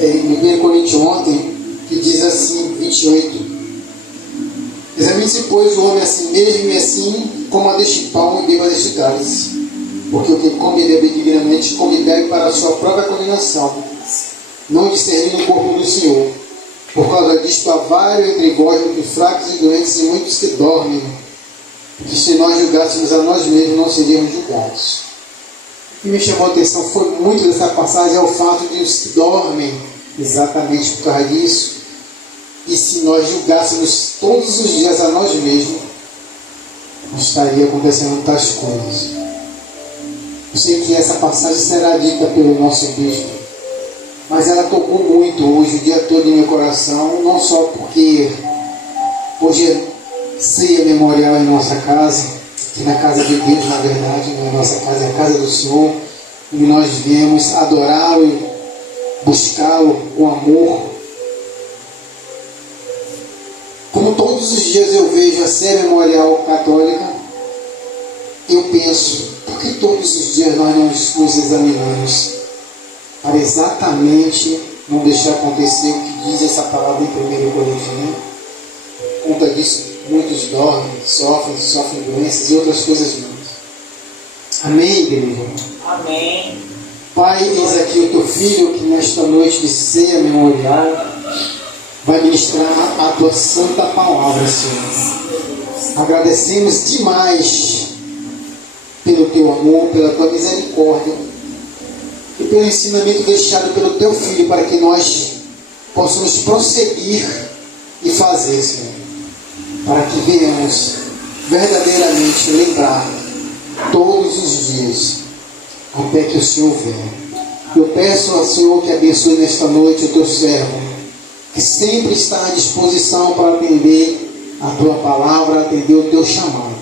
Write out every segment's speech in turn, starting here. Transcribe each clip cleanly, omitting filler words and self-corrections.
em 1 Coríntios ontem, que diz assim, 28: examine-se, pois, o homem a si mesmo, e assim coma deste pão e beba deste cálice. Porque o que come e bebe dignamente, come e bebe para a sua própria condenação, não discernindo o corpo do Senhor. Por causa disto há vários entre vós, muito fracos e doentes, e muitos que dormem, que se nós julgássemos a nós mesmos, não seríamos julgados. O que me chamou a atenção foi muito dessa passagem, é o fato de os que dormem, exatamente por causa disso. E se nós julgássemos todos os dias a nós mesmos, não estaria acontecendo tais coisas. Eu sei que essa passagem será dita pelo nosso bispo, mas ela tocou muito hoje, o dia todo em meu coração, não só porque hoje é ceia memorial em nossa casa, que na casa de Deus, na verdade, não é nossa casa, é a casa do Senhor, e nós viemos adorá-lo, buscá-lo com amor. Como todos os dias eu vejo a ceia memorial católica, eu penso, por que todos os dias nós não nos examinamos para exatamente não deixar acontecer o que diz essa palavra em 1 Coríntios, né? Conta disso, muitos dormem, sofrem doenças e outras coisas mais. Amém, igreja? Amém. Pai, eis aqui o teu filho que nesta noite de ceia memorial vai ministrar a tua santa palavra, Senhor. Agradecemos demais pelo teu amor, pela tua misericórdia e pelo ensinamento deixado pelo teu filho para que nós possamos prosseguir e fazer, Senhor, para que venhamos verdadeiramente lembrar todos os dias até que o Senhor venha. Eu peço ao Senhor que abençoe nesta noite o teu servo, que sempre está à disposição para atender a tua palavra, atender o teu chamado,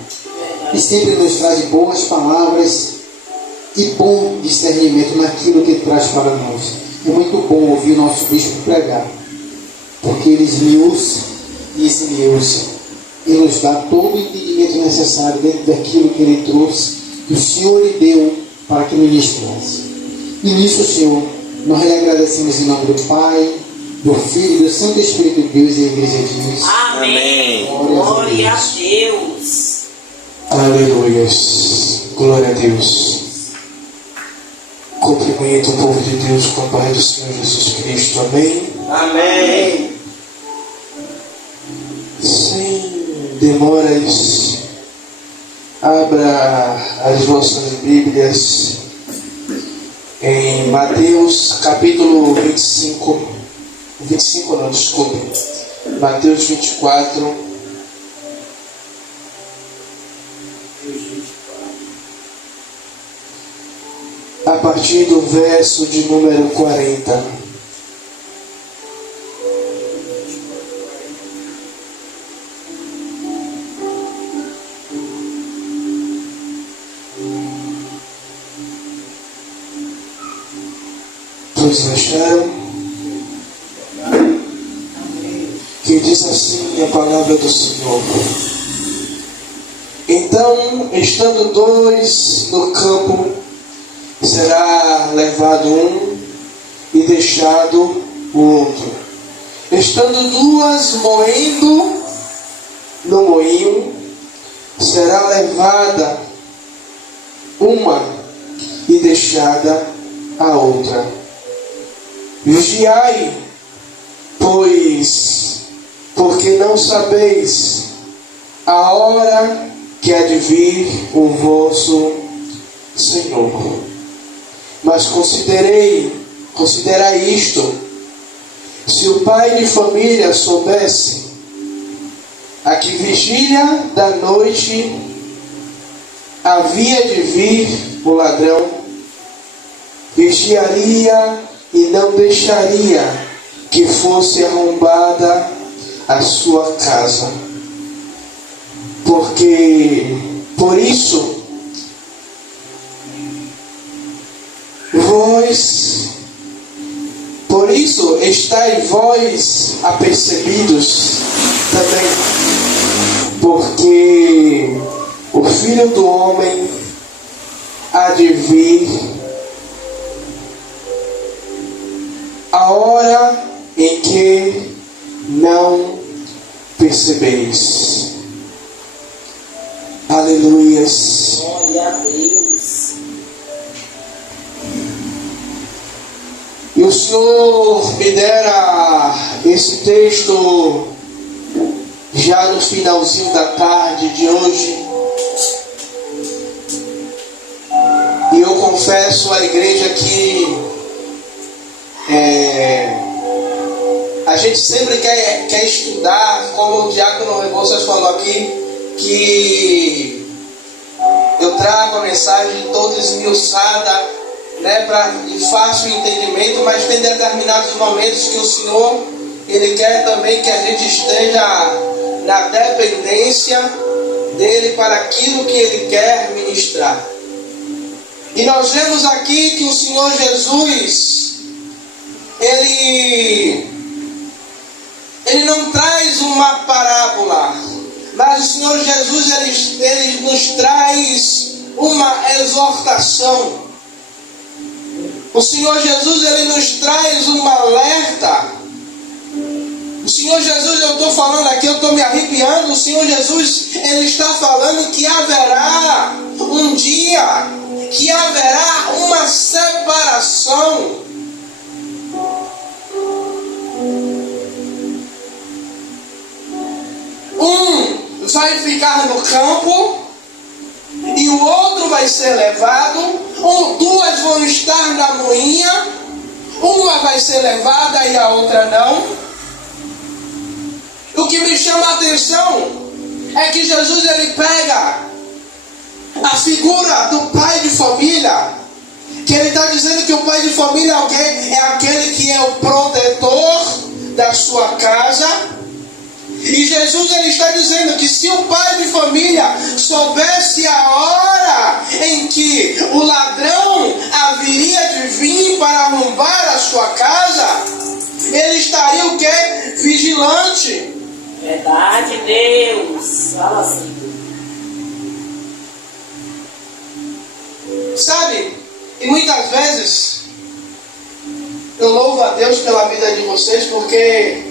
e sempre nos traz boas palavras e bom discernimento naquilo que traz para nós. É muito bom ouvir o nosso bispo pregar, porque ele esmiuça e esmiuça e nos dá todo o entendimento necessário dentro daquilo que ele trouxe, que o Senhor lhe deu para que ministrasse. E nisso, Senhor, nós lhe agradecemos em nome do Pai, do Filho e do Santo Espírito de Deus, e a igreja diz: Amém. Glória a Deus. Aleluia. Glória a Deus. Cumprimento o povo de Deus com a paz do Senhor Jesus Cristo. Amém. Amém. Sem demoras, abra as vossas Bíblias em Mateus capítulo 25. 25 não, desculpe. Mateus 24. A partir do verso de número 40. Todos acharam? Que diz assim a palavra do Senhor: então, estando dois no campo, será levado um e deixado o outro. Estando duas moendo no moinho, será levada uma e deixada a outra. Vigiai, pois, porque não sabeis a hora que há de vir o vosso Senhor. Mas considerai isto: se o pai de família soubesse a que vigília da noite havia de vir o ladrão, vigiaria e não deixaria que fosse arrombada a sua casa. Por isso, estai vós apercebidos também, porque o Filho do Homem há de vir a hora em que não percebeis. Aleluias. Glória a Deus. E o Senhor me dera esse texto já no finalzinho da tarde de hoje. E eu confesso à igreja que a gente sempre quer estudar, como o Diácono Rebouças falou aqui, que eu trago a mensagem toda esmiuçada, né, de fácil entendimento, mas tem determinados momentos que o Senhor, Ele quer também que a gente esteja na dependência dEle para aquilo que Ele quer ministrar. E nós vemos aqui que o Senhor Jesus, Ele não traz uma parábola, mas o Senhor Jesus, Ele nos traz uma exortação. O Senhor Jesus, Ele nos traz um alerta. O Senhor Jesus, eu estou falando aqui, eu estou me arrepiando. O Senhor Jesus, Ele está falando que haverá um dia, que haverá uma separação. Um vai ficar no campo e o outro vai ser levado. Duas vão estar na moinha, uma vai ser levada e a outra não. O que me chama a atenção é que Jesus, Ele pega a figura do pai de família, que Ele está dizendo que o pai de família é aquele que é o protetor da sua casa. E Jesus, Ele está dizendo que se o pai de família soubesse a hora em que o ladrão haveria de vir para arrombar a sua casa, ele estaria o quê? Vigilante. Verdade, Deus. Fala assim. Sabe, e muitas vezes eu louvo a Deus pela vida de vocês, porque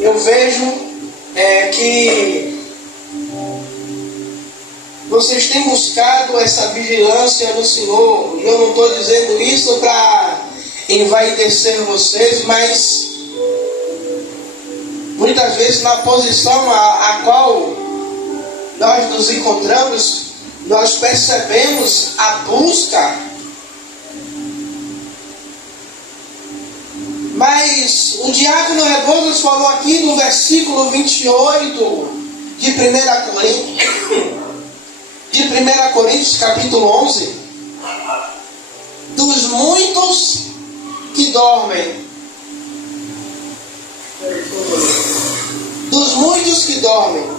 eu vejo que vocês têm buscado essa vigilância no Senhor. E eu não estou dizendo isso para envaidecer vocês, mas muitas vezes na posição a qual nós nos encontramos, nós percebemos a busca. Mas o Diácono Rebouças falou aqui no versículo 28 de 1 Coríntios capítulo 11, dos muitos que dormem. Dos muitos que dormem.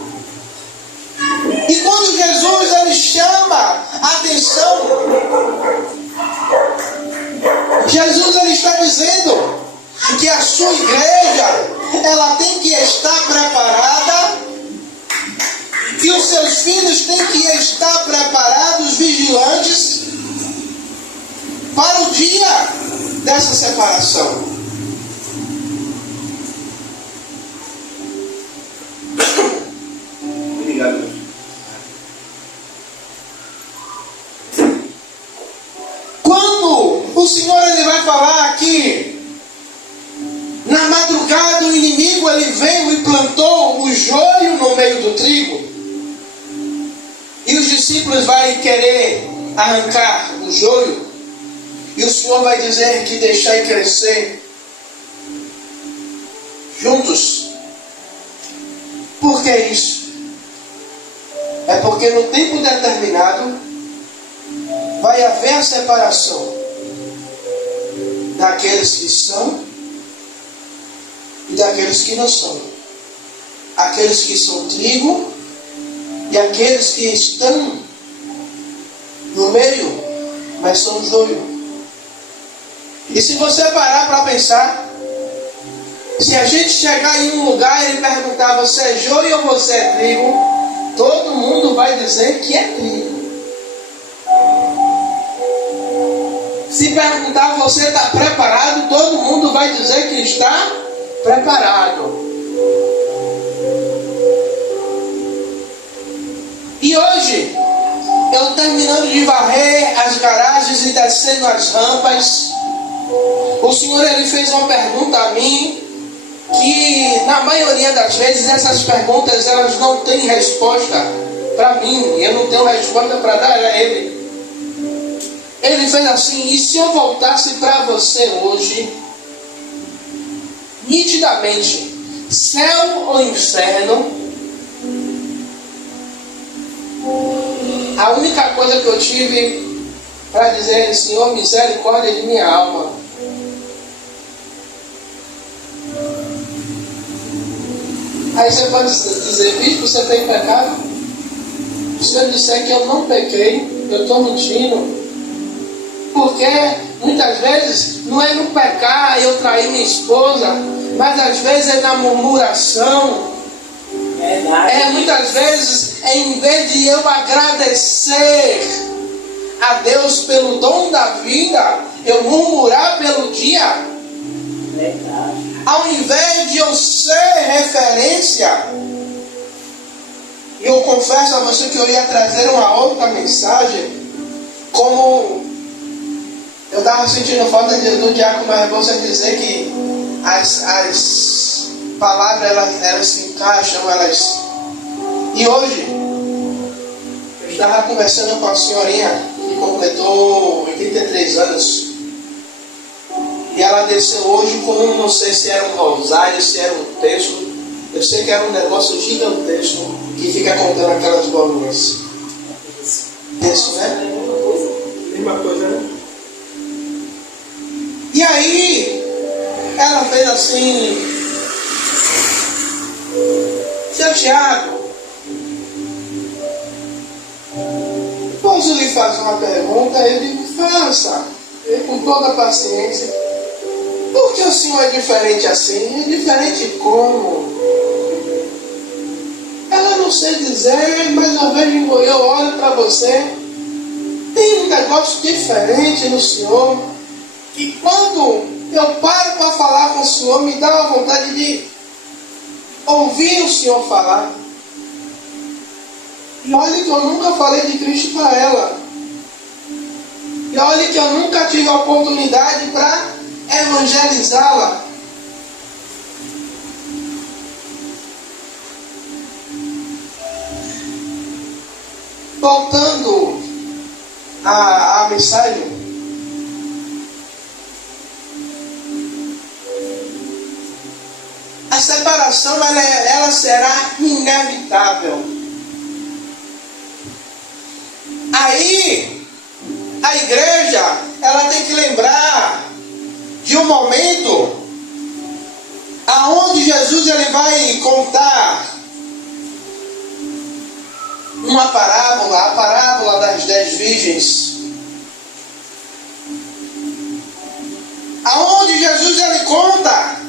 E quando Jesus, Ele chama a atenção, Jesus, Ele está dizendo que a sua igreja, ela tem que estar preparada, que os seus filhos têm que estar preparados, vigilantes, para o dia dessa separação. Obrigado. Quando o Senhor, Ele vai falar aqui, na madrugada o inimigo, ele veio e plantou o joio no meio do trigo, e os discípulos vão querer arrancar o joio, e o Senhor vai dizer que deixai crescer juntos. Por que isso? É porque no tempo determinado vai haver a separação daqueles que são e daqueles que não são. Aqueles que são trigo e aqueles que estão no meio, mas são joio. E se você parar para pensar, se a gente chegar em um lugar e perguntar, você é joio ou você é trigo, todo mundo vai dizer que é trigo. Se perguntar você está preparado, todo mundo vai dizer que está preparado. E hoje, eu terminando de varrer as garagens e descendo as rampas, o Senhor ele fez uma pergunta a mim, que na maioria das vezes essas perguntas elas não têm resposta para mim, eu não tenho resposta para dar a Ele. Ele fez assim: e se eu voltasse para você hoje, nitidamente, céu ou inferno, a única coisa que eu tive para dizer é: Senhor, misericórdia de minha alma. Aí você pode dizer: bispo, você tem pecado? Se eu disser que eu não pequei, eu estou mentindo. Porque muitas vezes não é no pecar eu trair minha esposa, mas às vezes é na murmuração. Muitas vezes, em vez de eu agradecer a Deus pelo dom da vida, eu murmurar pelo dia. Ao invés de eu ser referência, eu confesso a você que eu ia trazer uma outra mensagem, como eu estava sentindo falta do Diácono Barbosa dizer que as palavras elas se encaixam, E hoje, eu estava conversando com a senhorinha que completou 83 anos. E ela desceu hoje com, não sei se era um rosário, se era um texto. Eu sei que era um negócio gigantesco que fica contando aquelas bolinhas. Texto, né? Mesma coisa, né? E aí, ela fez assim: seu Tiago, posso lhe fazer uma pergunta? Ele: faça, com toda a paciência. Por que o senhor é diferente assim? É diferente como? Ela não sei dizer, mas eu olho para você, tem um negócio diferente no senhor, e quando eu paro para falar com o senhor, me dá uma vontade de ouvir o senhor falar. E olha que eu nunca falei de Cristo para ela. E olha que eu nunca tive a oportunidade para evangelizá-la. Voltando à mensagem, a separação ela será inevitável. Aí a igreja ela tem que lembrar de um momento aonde Jesus ele vai contar uma parábola, a parábola das 10 virgens, aonde Jesus ele conta: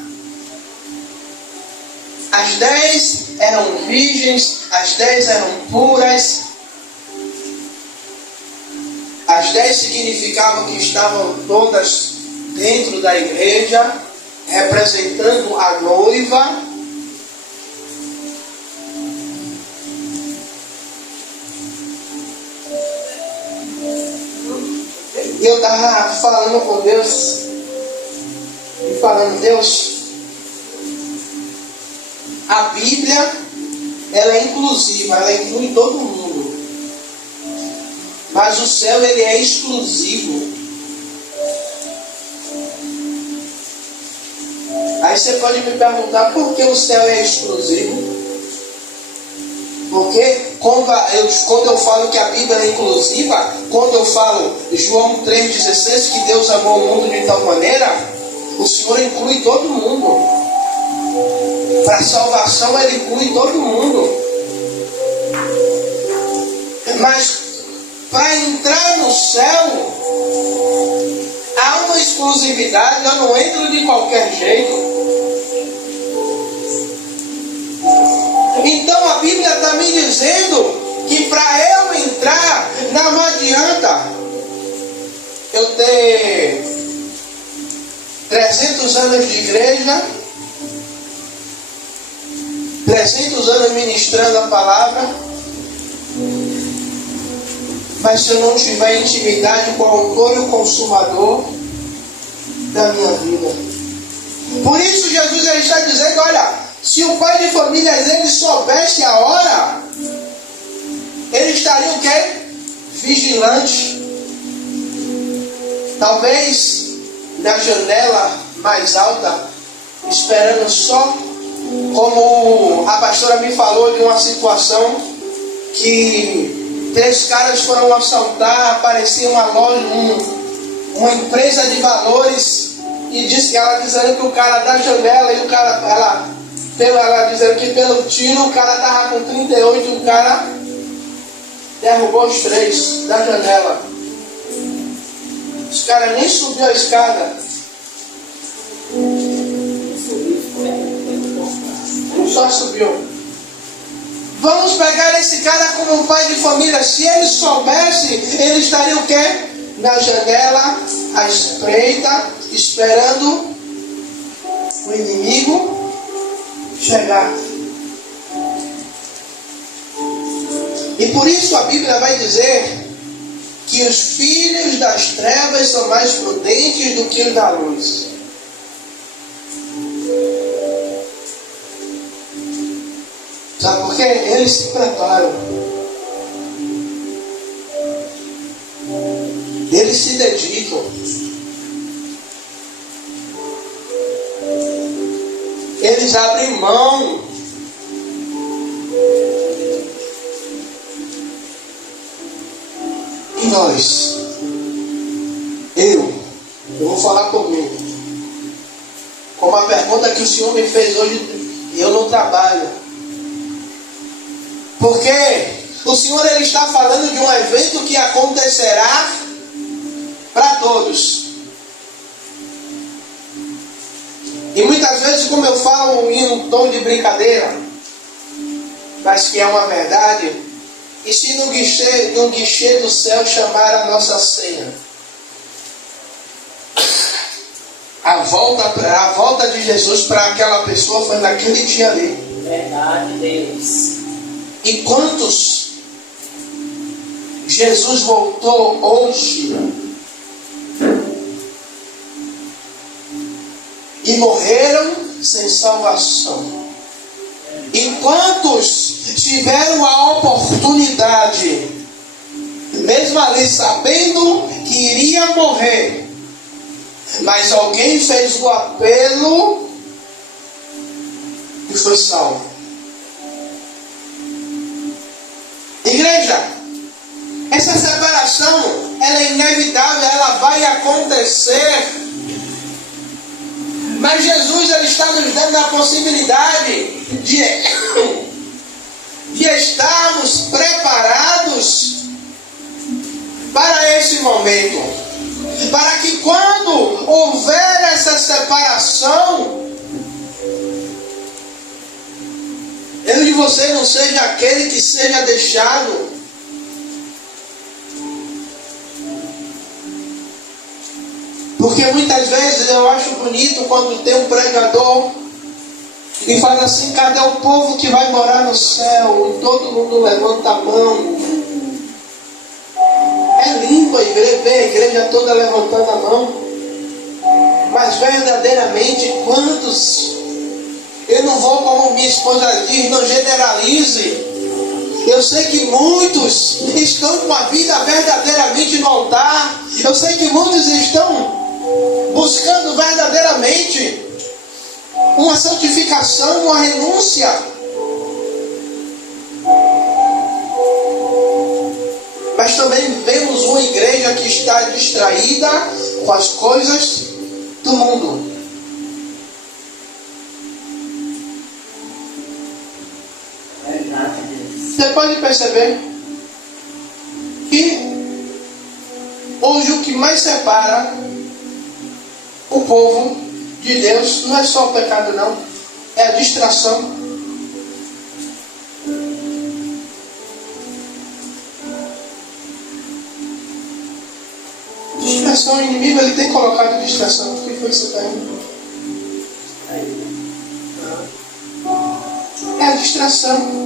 as 10 eram virgens, as 10 eram puras, as 10 significavam que estavam todas dentro da igreja, representando a noiva. E eu estava falando com Deus, e falando: Deus, a Bíblia, ela é inclusiva, ela inclui todo mundo. Mas o céu, ele é exclusivo. Aí você pode me perguntar: por que o céu é exclusivo? Porque quando eu falo que a Bíblia é inclusiva, quando eu falo João 3,16, que Deus amou o mundo de tal maneira, o Senhor inclui todo mundo. Para a salvação ele inclui todo mundo. Mas para entrar no céu há uma exclusividade, eu não entro de qualquer jeito. Então a Bíblia está me dizendo que para eu entrar, não adianta eu ter 300 anos de igreja, 300 anos ministrando a palavra, mas se eu não tiver intimidade com o autor e o consumador da minha vida. Por isso Jesus ele está dizendo, olha, se o pai de famílias ele soubesse a hora, ele estaria o quê? Vigilante. Talvez na janela mais alta, esperando só, como a pastora me falou de uma situação que 3 caras foram assaltar, aparecia uma loja, uma empresa de valores, e disse ela dizendo que o cara da janela, e o cara, ela dizendo que pelo tiro o cara estava com 38 e o cara derrubou os 3 da janela. Os caras nem subiu a escada. Só subiu. Vamos pegar esse cara como um pai de família. Se ele soubesse, ele estaria o quê? Na janela, à espreita, esperando o inimigo chegar. E por isso a Bíblia vai dizer que os filhos das trevas são mais prudentes do que os da luz. Sabe por quê? Eles se preparam. Eles se dedicam. Eles abrem mão. E nós? Eu vou falar comigo. Como a pergunta que o Senhor me fez hoje, eu não trabalho. Porque o Senhor ele está falando de um evento que acontecerá para todos. E muitas vezes, como eu falo em um tom de brincadeira, mas que é uma verdade, e se no guichê do céu chamar a nossa ceia? A volta de Jesus para aquela pessoa foi naquele dia ali. Verdade, Deus. E quantos Jesus voltou hoje e morreram sem salvação? E quantos tiveram a oportunidade, mesmo ali sabendo que iria morrer, mas alguém fez o apelo e foi salvo? Igreja, essa separação, ela é inevitável, ela vai acontecer. Mas Jesus ele está nos dando a possibilidade de estarmos preparados para esse momento. Para que quando houver essa separação, eu e você não seja aquele que seja deixado. Porque muitas vezes eu acho bonito quando tem um pregador e fala assim, cadê o povo que vai morar no céu? E todo mundo levanta a mão. É lindo a igreja, ver a igreja toda levantando a mão. Mas verdadeiramente, quantos? Eu não vou, como minha esposa diz, não generalize. Eu sei que muitos estão com a vida verdadeiramente no altar. Eu sei que muitos estão buscando verdadeiramente uma santificação, uma renúncia. Mas também vemos uma igreja que está distraída com as coisas do mundo. Você pode perceber que hoje o que mais separa o povo de Deus não é só o pecado, não, é a distração. Distração, o inimigo ele tem colocado distração. O que foi que você está indo? distração.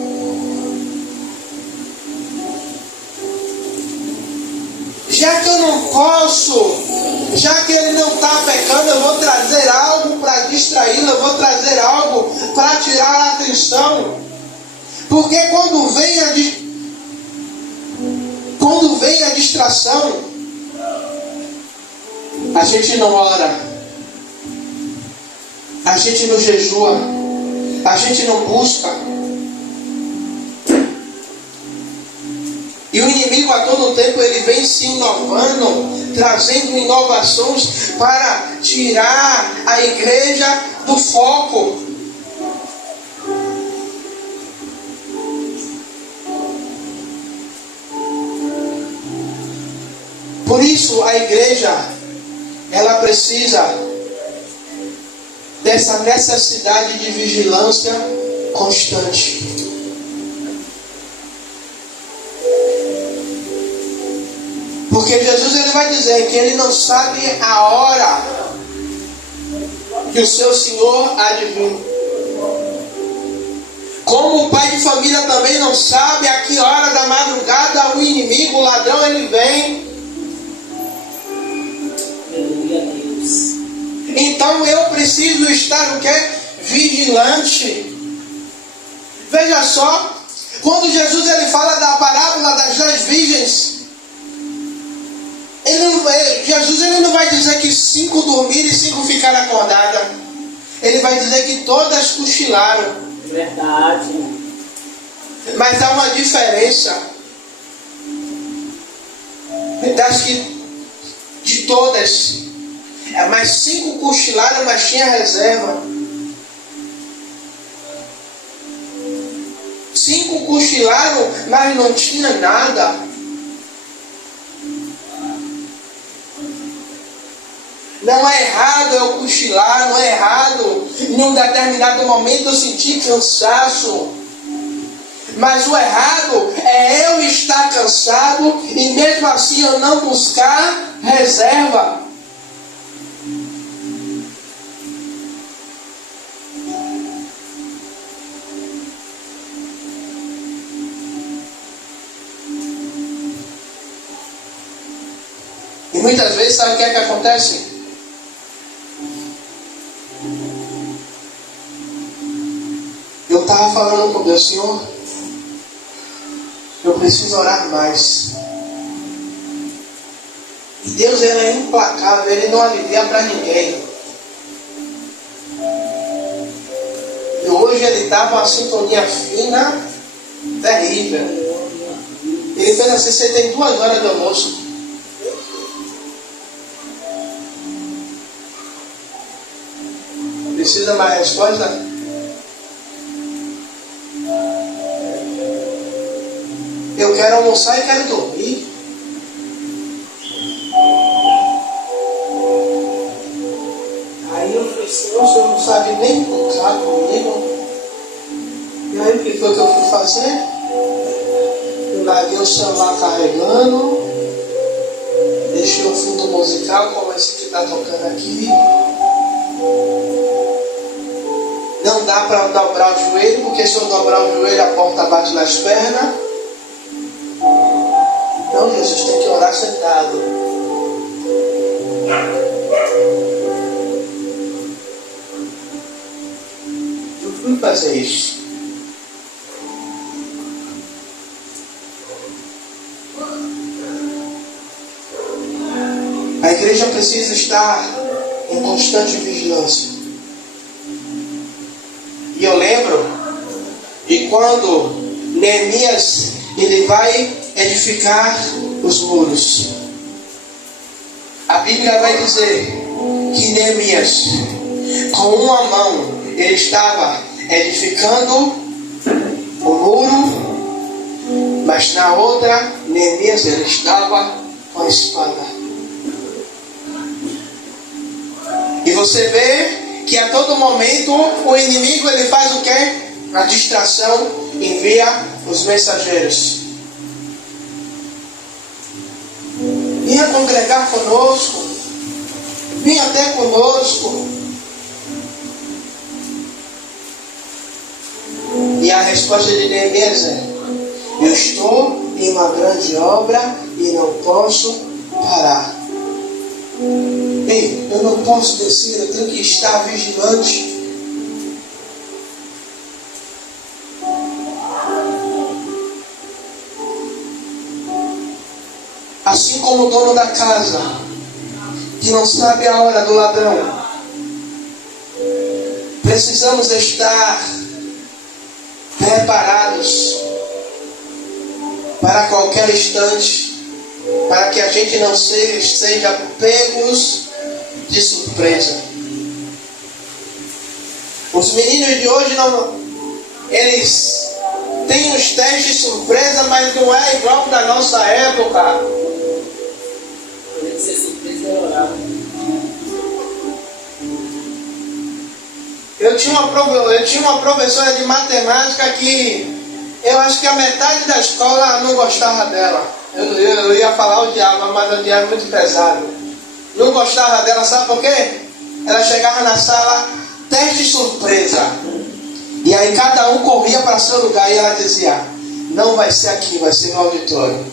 Já que eu não posso, já que ele não está pecando, eu vou trazer algo para distraí-lo, eu vou trazer algo para tirar a atenção. Porque quando vem a distração, a gente não ora, a gente não jejua, a gente não busca. E o inimigo a todo tempo ele vem se inovando, trazendo inovações para tirar a igreja do foco. Por isso a igreja, ela precisa dessa necessidade de vigilância constante. Porque Jesus ele vai dizer que ele não sabe a hora que o seu Senhor há de vir. Como o pai de família também não sabe a que hora da madrugada o inimigo, o ladrão, ele vem. Aleluia a Deus. Então eu preciso estar o quê? Vigilante. Veja só, quando Jesus ele fala da parábola das 10 virgens, Jesus ele não vai dizer que 5 dormiram e 5 ficaram acordadas. Ele vai dizer que todas cochilaram. Verdade. Mas há uma diferença de todas. Mas 5 cochilaram, mas tinha reserva. 5 cochilaram, mas não tinha nada. Não é errado eu cochilar, não é errado em um determinado momento eu sentir cansaço. Mas o errado é eu estar cansado e mesmo assim eu não buscar reserva. E muitas vezes sabe o que é que acontece? Eu estava falando com Deus, Senhor, eu preciso orar mais. E Deus ele é implacável, ele não alivia para ninguém. E hoje ele estava com uma sintonia fina, terrível. Ele fez assim, você tem 2 horas de almoço. Precisa mais resposta? Eu quero almoçar e quero dormir. Aí eu falei, Senhor, o senhor não sabe nem brincar comigo. E aí o que foi que eu fui fazer? Eu larguei o celular carregando, deixei o fundo musical como esse que está tocando aqui. Não dá para dobrar o joelho, porque se eu dobrar o joelho a porta bate nas pernas. Não, Jesus, tem que orar sentado. Eu fui fazer isso. A igreja precisa estar em constante vigilância. E eu lembro de quando Neemias ele vai edificar os muros. A Bíblia vai dizer que Neemias, com uma mão, ele estava edificando o muro, mas na outra, Neemias ele estava com a espada. E você vê que a todo momento o inimigo ele faz o quê? A distração, envia os mensageiros. Venha congregar conosco. Venha até conosco. E a resposta de Neemias é: eu estou em uma grande obra e não posso parar. Ei, eu não posso descer, eu tenho que estar vigilante. Assim como o dono da casa, que não sabe a hora do ladrão, precisamos estar preparados para qualquer instante, para que a gente não seja pegos de surpresa. Os meninos de hoje eles têm os testes de surpresa, mas não é igual da nossa época. Tem que ser surpresa e orar. Eu tinha uma professora de matemática que eu acho que a metade da escola não gostava dela. Eu ia falar odiava, mas odiava muito pesado. Não gostava dela, sabe por quê? Ela chegava na sala, teste surpresa. E aí cada um corria para seu lugar e ela dizia: não vai ser aqui, vai ser no auditório.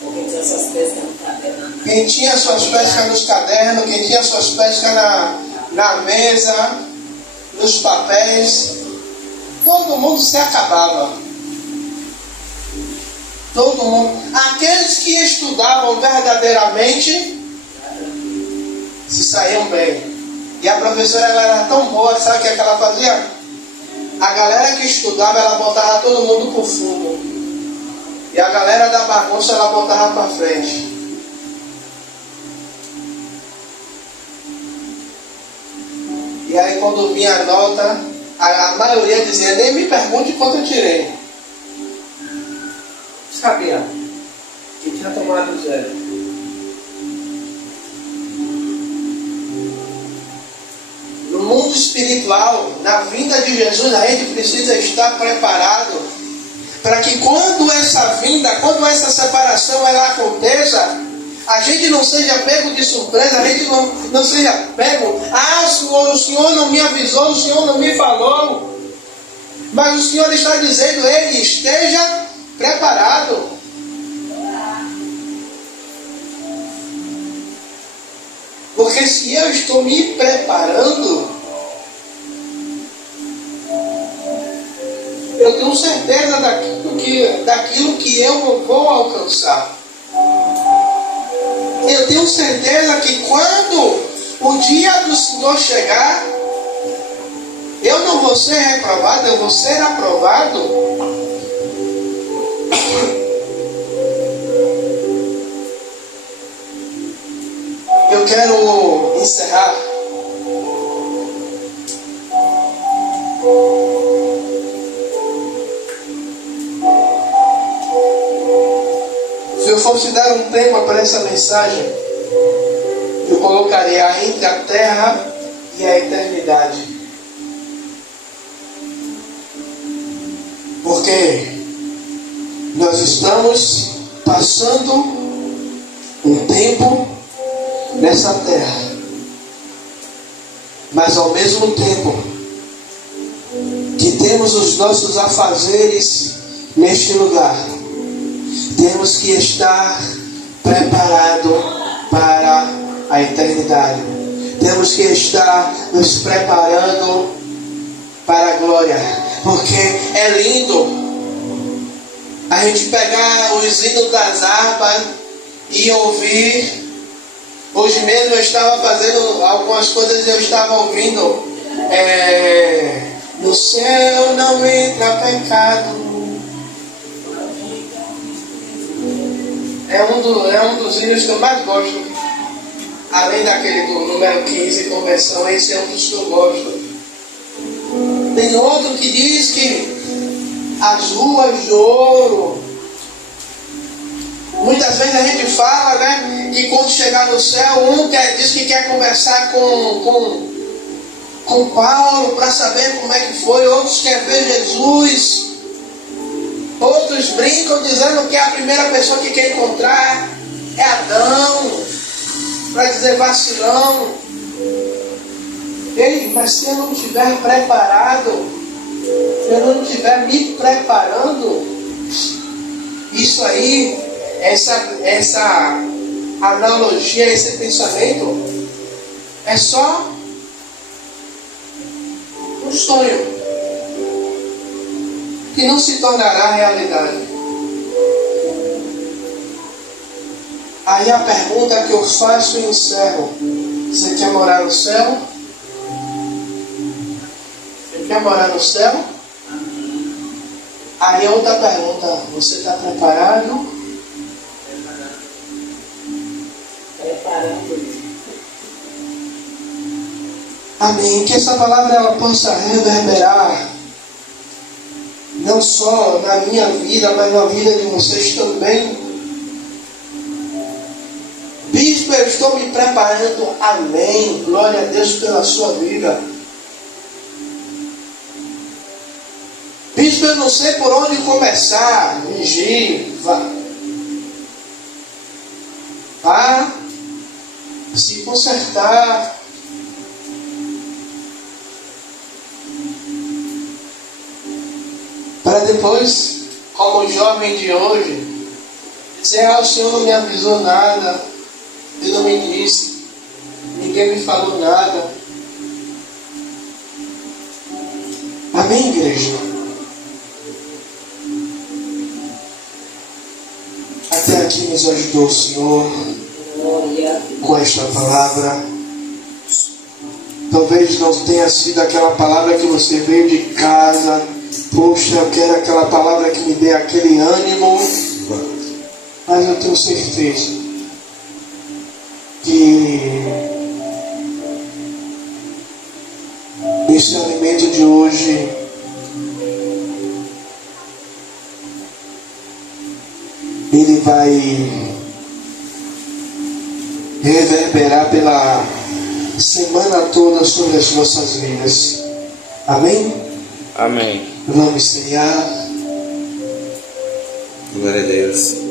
Porque tinha suas pescas no caderno. Quem tinha suas pescas nos cadernos, quem tinha suas pescas na mesa, nos papéis, todo mundo se acabava. Todo mundo. Aqueles que estudavam verdadeiramente se saíam bem. E a professora ela era tão boa, sabe o que ela fazia? A galera que estudava, ela botava todo mundo pro fundo. E a galera da bagunça, ela botava para frente. E aí quando vinha a nota, a maioria dizia: nem me pergunte quanto eu tirei. Sabia que tinha tomado 0. No mundo espiritual, na vinda de Jesus, a gente precisa estar preparado para que quando essa separação ela aconteça, a gente não seja pego de surpresa, a gente não seja pego: ah, o Senhor não me avisou, o Senhor não me falou. Mas o Senhor está dizendo: ele esteja preparado. Porque se eu estou me preparando, eu tenho certeza daquilo que eu vou alcançar. Eu tenho certeza que quando o dia do Senhor chegar, eu não vou ser reprovado, eu vou ser aprovado. Eu quero encerrar se eu fosse dar um tema para essa mensagem, eu colocaria entre a terra e a eternidade. Porque nós estamos passando um tempo nessa terra, mas ao mesmo tempo que temos os nossos afazeres neste lugar, temos que estar preparado para a eternidade. Temos que estar nos preparando para a glória, porque é lindo a gente pegar os hinos das harpas e ouvir. Hoje mesmo eu estava fazendo algumas coisas e eu estava ouvindo: no céu não entra pecado. É um dos hinos que eu mais gosto. Além daquele do número 15, conversão, esse é um dos que eu gosto. Tem outro que diz que as ruas de ouro. Muitas vezes a gente fala, né, que quando chegar no céu, diz que quer conversar com Paulo para saber como é que foi, outros querem ver Jesus, outros brincam dizendo que a primeira pessoa que quer encontrar é Adão, para dizer vacilão. Ei, mas se eu não estiver preparado, se eu não estiver me preparando, isso aí, essa analogia, esse pensamento, é só um sonho que não se tornará realidade. Aí a pergunta que eu faço e encerro: você quer morar no céu? Você quer morar no céu? Aí a outra pergunta: você está preparado? Preparando. Amém. Que essa palavra ela possa reverberar não só na minha vida, mas na vida de vocês também. Bispo, eu estou me preparando. Amém. Glória a Deus pela sua vida. Bispo, eu não sei por onde começar. Vigie, vá se consertar. Para depois, como o jovem de hoje, dizer: o Senhor não me avisou nada, Ele não me disse, ninguém me falou nada. Amém, igreja? Até aqui nos ajudou o Senhor com esta palavra. Talvez não tenha sido aquela palavra que você veio de casa. Poxa, eu quero aquela palavra que me dê aquele ânimo. Mas eu tenho certeza que esse alimento de hoje ele vai reverberar pela semana toda sobre as nossas vidas. Amém? Amém. Vamos cear. Glória a Deus.